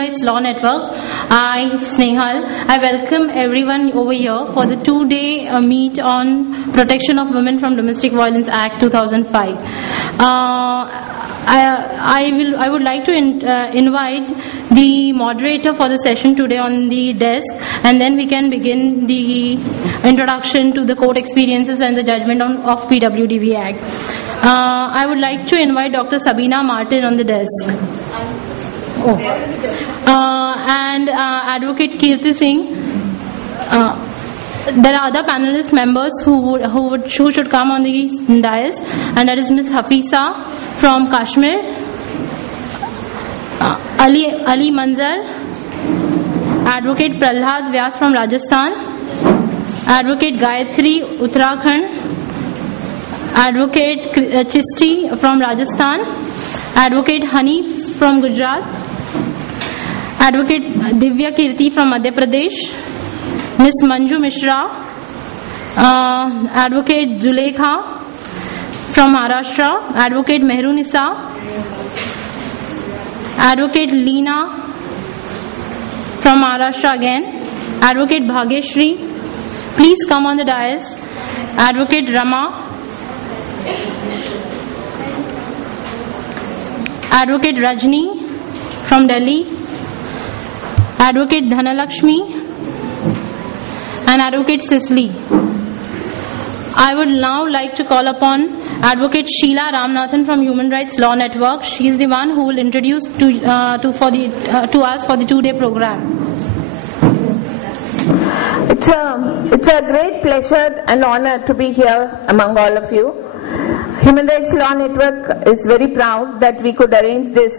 Rights Law Network. I, Snehal, I welcome everyone over here for the two-day meet on Protection of Women from Domestic Violence Act 2005. I would like to invite the moderator for the session today on the desk, and then we can begin the introduction to the court experiences and the judgment of PWDV Act. I would like to invite Dr. Sabina Martin on the desk. And Advocate Kirti Singh. There are other panelist members who should come on the dais, and that is Ms. Hafisa from Kashmir, Ali Manzar, Advocate Prahlad Vyas from Rajasthan, Advocate Gayatri Uttarakhand, Advocate Chisti from Rajasthan, Advocate Hanif from Gujarat, Advocate Divya Kirti from Madhya Pradesh, Ms. Manju Mishra, Advocate Zulekha from Maharashtra, Advocate Mehrunisa, Advocate Leena from Maharashtra again, Advocate Bhageshri, please come on the dais, Advocate Rama, Advocate Rajni from Delhi, Advocate Dhanalakshmi, and Advocate Cicely. I would now like to call upon Advocate Sheila Ramnathan from Human Rights Law Network. She is the one who will introduce to us for the two-day program. It's a great pleasure and honor to be here among all of you. Human Rights Law Network is very proud that we could arrange this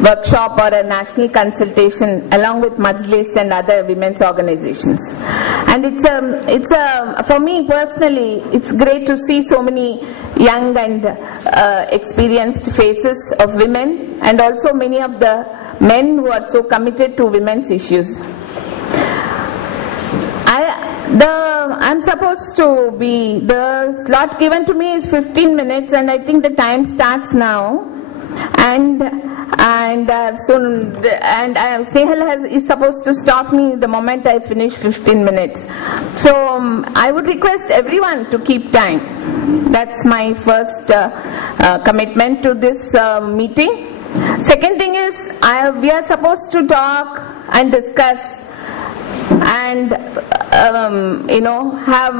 workshop or a national consultation along with Majlis and other women's organizations. And for me personally, it's great to see so many young and experienced faces of women, and also many of the men who are so committed to women's issues. I'm supposed to be, the slot given to me is 15 minutes, and I think the time starts now. And Snehal is supposed to stop me the moment I finish 15 minutes. So I would request everyone to keep time. That's my first commitment to this meeting. Second thing is, we are supposed to talk and discuss and have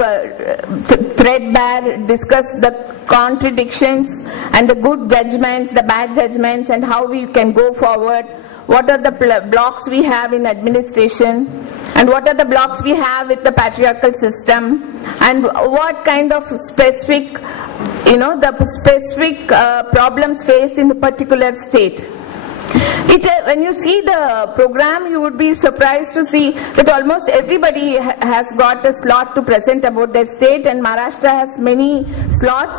threadbare, discuss the contradictions and the good judgments, the bad judgments, and how we can go forward. What are the blocks we have in administration, and what are the blocks we have with the patriarchal system, and what kind of specific, problems faced in a particular state. When you see the program, you would be surprised to see that almost everybody has got a slot to present about their state, and Maharashtra has many slots.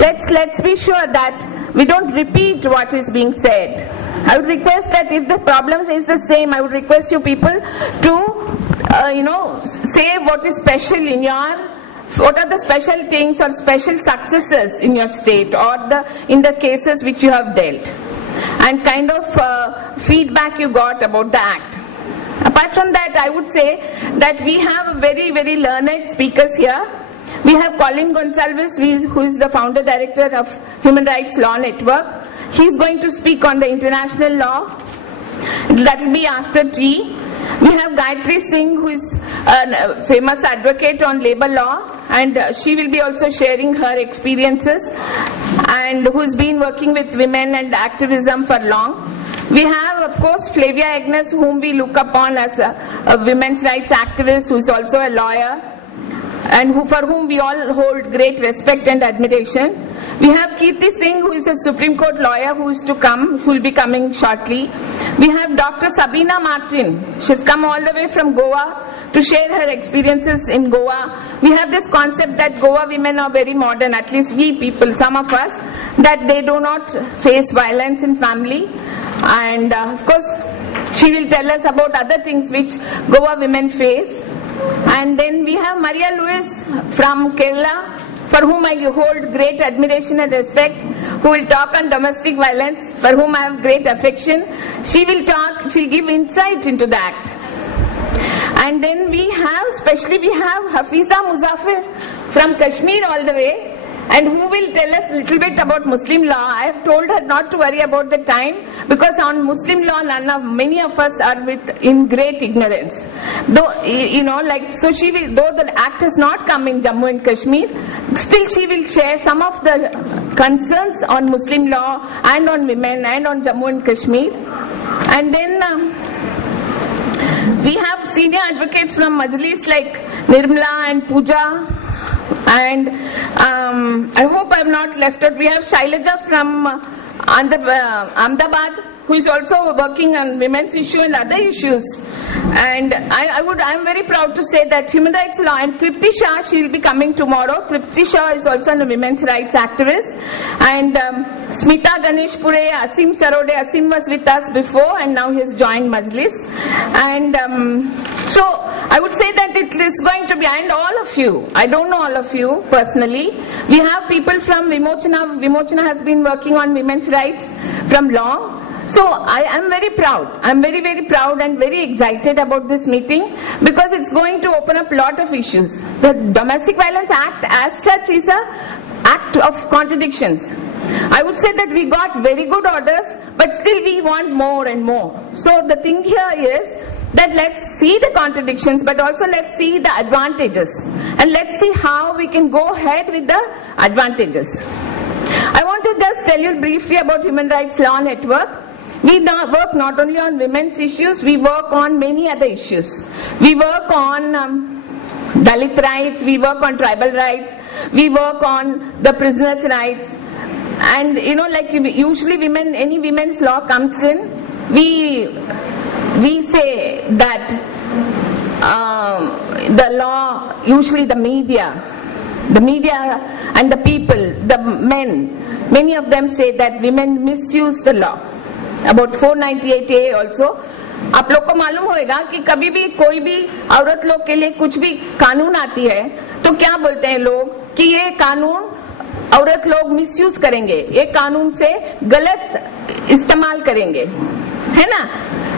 Let's be sure that we don't repeat what is being said. I would request that if the problem is the same, I would request you people to say what is special in what are the special things or special successes in your state, or in the cases which you have dealt, and kind of feedback you got about the act. Apart from that, I would say that we have very, very learned speakers here. We have Colin Gonsalves, who is the founder director of Human Rights Law Network. He is going to speak on the international law. That will be after tea. We have Gayatri Singh, who is a famous advocate on labor law, and she will be also sharing her experiences, and who has been working with women and activism for long. We have, of course, Flavia Agnes, whom we look upon as a women's rights activist, who is also a lawyer, and for whom we all hold great respect and admiration. We have Kirti Singh, who is a Supreme Court lawyer who is to come, who will be coming shortly. We have Dr. Sabina Martin. She's come all the way from Goa to share her experiences in Goa. We have this concept that Goa women are very modern, at least we people, some of us, that they do not face violence in family. And of course, she will tell us about other things which Goa women face. And then we have Maria Lewis from Kerala, for whom I hold great admiration and respect, who will talk on domestic violence, for whom I have great affection. She will talk, she'll give insight into the act. And then we have Hafiza Muzaffar from Kashmir all the way, and who will tell us a little bit about Muslim law. I have told her not to worry about the time, because on Muslim law many of us are in great ignorance. Though, so she will, though the act has not come in Jammu and Kashmir, still she will share some of the concerns on Muslim law and on women and on Jammu and Kashmir. And then we have senior advocates from Majlis like Nirmala and Pooja. And I hope I have not left out. We have Shailaja from Ahmedabad, who is also working on women's issue and other issues. And I am very proud to say that human rights law, and Tripti Shah, she will be coming tomorrow. Tripti Shah is also a women's rights activist. And Smita Ganeshpure, Asim Sarode, Asim was with us before and now he has joined Majlis. And so I would say that it is going to be, and all of you, I don't know all of you personally, we have people from Vimochana. Vimochana has been working on women's rights from long. So I am very proud. I am very, very proud and very excited about this meeting, because it's going to open up a lot of issues. The Domestic Violence Act as such is an act of contradictions. I would say that we got very good orders, but still we want more and more. So the thing here is that let's see the contradictions, but also let's see the advantages. And let's see how we can go ahead with the advantages. I want to just tell you briefly about Human Rights Law Network. We now work not only on women's issues, we work on many other issues. We work on Dalit rights, we work on tribal rights, we work on the prisoners' rights. And like usually any women's law comes in, we say that the law, usually the media and the people, the men, many of them say that women misuse the law. About 498A also. आप लोग को मालूम होगा कि कभी भी कोई भी औरत लोग के लिए कुछ भी कानून आती है तो क्या बोलते हैं लोग कि ये कानून औरत लोग मिसयूज करेंगे, ये कानून से गलत इस्तेमाल करेंगे, है ना?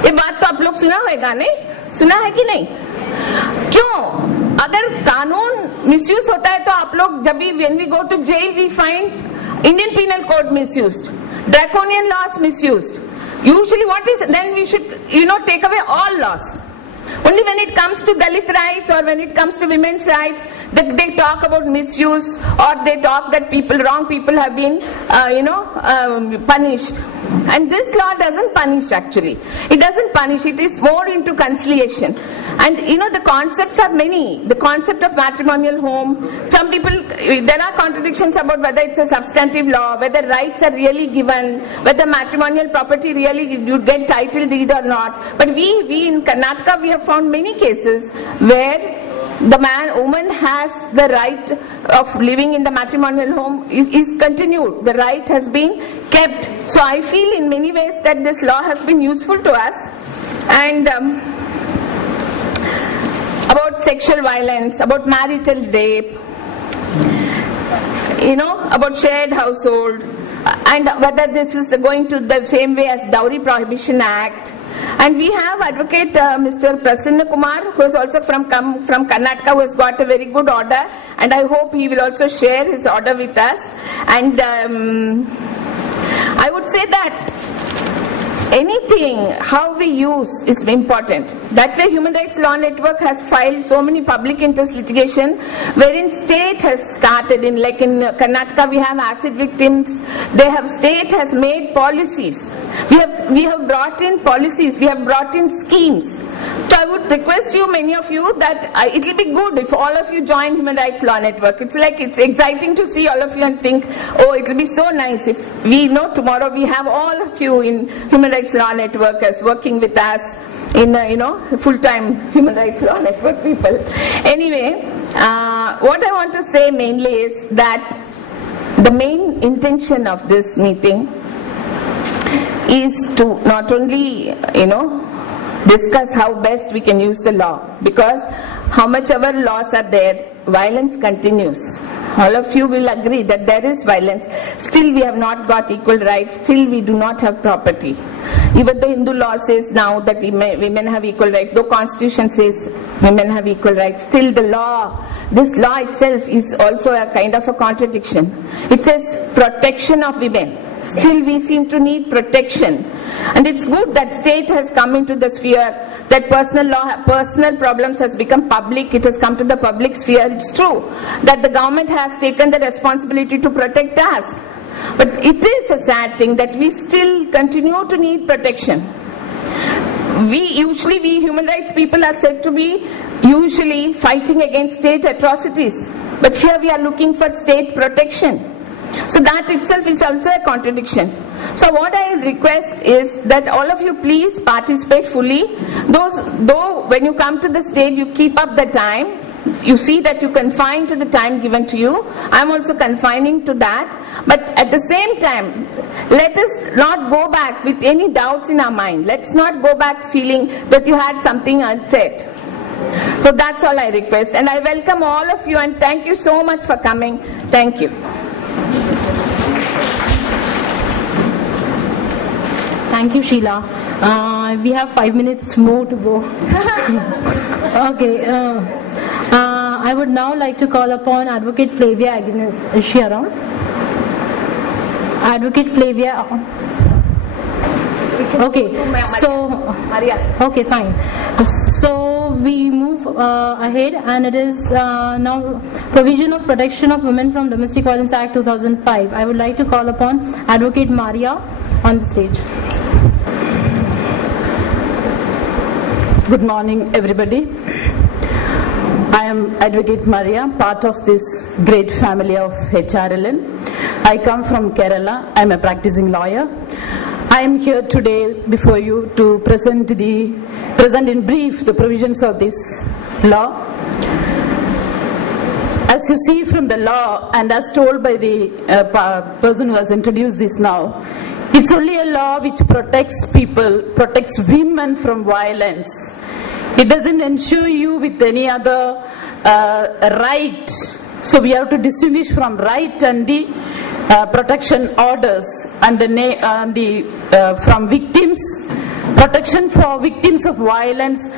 ये बात तो आप लोग सुना होगा, नहीं सुना है कि नहीं? क्यों? अगर कानून मिसयूज होता है तो आप लोग जब भी when we go to jail we find Indian Penal Code misused, draconian laws misused. Usually what is, then we should take away all laws. Only when it comes to Dalit rights or when it comes to women's rights, they talk about misuse, or they talk that wrong people have been, punished. And this law doesn't punish actually. It doesn't punish, it is more into conciliation. And the concepts are many. The concept of matrimonial home, some people, there are contradictions about whether it's a substantive law, whether rights are really given, whether matrimonial property really you get title deed or not. But we in Karnataka, we have found many cases where the woman has the right of living in the matrimonial home is continued. The right has been kept. So I feel in many ways that this law has been useful to us. And about sexual violence, about marital rape, about shared household, and whether this is going to the same way as Dowry Prohibition Act. And we have advocate Mr. Prasanna Kumar, who is also from Karnataka, who has got a very good order, and I hope he will also share his order with us. And I would say that anything, how we use is important. That's why Human Rights Law Network has filed so many public interest litigation, wherein state has started in Karnataka we have acid victims. State has made policies. We have brought in policies. We have brought in schemes. So I would request you, many of you, that it will be good if all of you join Human Rights Law Network. It's exciting to see all of you and think, oh, it will be so nice if we know tomorrow we have all of you in Human Rights Law Network as working with us in full-time Human Rights Law Network people. Anyway, what I want to say mainly is that the main intention of this meeting is to not only discuss how best we can use the law, because how much ever laws are there, violence continues. all of you will agree that there is violence. Still we have not got equal rights. Still we do not have property. Even though Hindu law says now that women have equal rights, though Constitution says women have equal rights, still the law, this law itself is also a kind of a contradiction. It says protection of women. Still we seem to need protection. And it's good that state has come into the sphere, that personal problems has become public, it has come to the public sphere. It's true that the government has taken the responsibility to protect us. But it is a sad thing that we still continue to need protection. We human rights people are said to be usually fighting against state atrocities. But here we are looking for state protection. So that itself is also a contradiction. So what I request is that all of you please participate fully. Though when you come to the stage you keep up the time, you see that you confine to the time given to you. I am also confining to that. But at the same time, let us not go back with any doubts in our mind. Let's not go back feeling that you had something unsaid. So that's all I request. And I welcome all of you and thank you so much for coming. Thank you. Thank you, Sheila. We have 5 minutes more to go. Okay. I would now like to call upon Advocate Flavia Agnes. Is she around? Advocate Flavia. Okay. So, okay, fine. So we move ahead, and it is now Provision of Protection of Women from Domestic Violence Act 2005. I would like to call upon Advocate Maria on the stage. Good morning, everybody. I am Advocate Maria, part of this great family of HRLN. I come from Kerala. I am a practicing lawyer. I am here today before you to present in brief the provisions of this law. As you see from the law, and as told by the person who has introduced this now, it's only a law which protects people, protects women from violence. It doesn't ensure you with any other right. So we have to distinguish from right and the protection orders and from victims, protection for victims of violence.